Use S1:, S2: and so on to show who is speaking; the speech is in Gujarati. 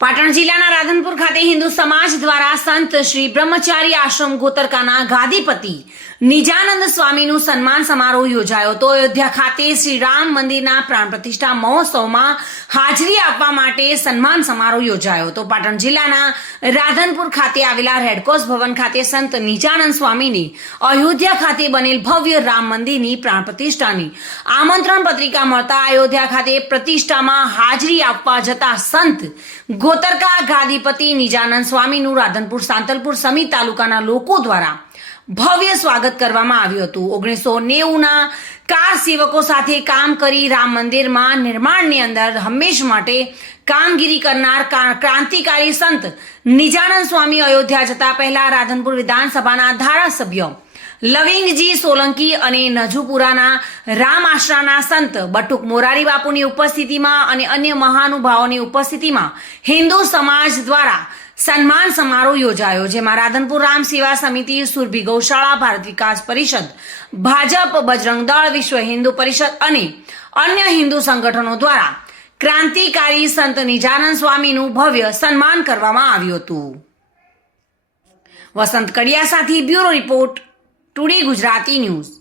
S1: પાટણ જિલ્લાના રાધનપુર ખાતે હિન્દુ સમાજ દ્વારા સંત શ્રી બ્રહ્મચારી આશ્રમ ગોતરકાના ગાદીપતિ નિજાનંદ સ્વામીનું સન્માન સમારોહ યોજાયો તો અયોધ્યા ખાતે શ્રી રામ મંદિરના પ્રાણ પ્રતિષ્ઠા મહોત્સવમાં હાજરી આપવા માટે સન્માન સમારોહ યોજાયો તો પાટણ જિલ્લાના રાધનપુર ખાતે આવેલા રેડકોસ ભવન ખાતે સંત નિજાનંદ સ્વામીની અયોધ્યા ખાતે બનેલ ભવ્ય રામ મંદિરની પ્રાણ પ્રતિષ્ઠાની આમંત્રણ પત્રિકા મળતા અયોધ્યા ખાતે પ્રતિષ્ઠામાં હાજરી આપવા જતા સંત ગોતરકા ગાદીપતિ નિજાનંદ સ્વામીનું રાધનપુર સાંતલપુર સમિત તાલુકાના લોકો દ્વારા ભવ્ય સ્વાગત કરવામાં આવ્યું હતું. ઓગણીસો નેવુંના કાર સેવકો સાથે કામ કરી રામ મંદિરમાં નિર્માણની અંદર હંમેશ માટે કામગીરી કરનાર ક્રાંતિકારી સંત નિજાનંદ સ્વામી અયોધ્યા જતા પહેલા રાધનપુર વિધાનસભાના ધારાસભ્ય લવિંગજી સોલંકી અને નજુપુરાના રામ આશ્રાના સંત બટુક મોરારી બાપુની ઉપસ્થિતિમાં અને અન્ય મહાનુભાવોની ઉપસ્થિતિમાં હિન્દુ સમાજ દ્વારા સન્માન સમારોહ યોજાયો, જેમાં રાધનપુર રામ સેવા સમિતિ, સુરભી ગૌશાળા, ભારત વિકાસ પરિષદ, ભાજપ, બજરંગ દળ, વિશ્વ હિન્દુ પરિષદ અને અન્ય હિન્દુ સંગઠનો દ્વારા ક્રાંતિકારી સંત નિજાનંદ સ્વામીનું ભવ્ય સન્માન કરવામાં આવ્યું હતું. વસંત કડિયા સાથે bureau report today Gujarati news.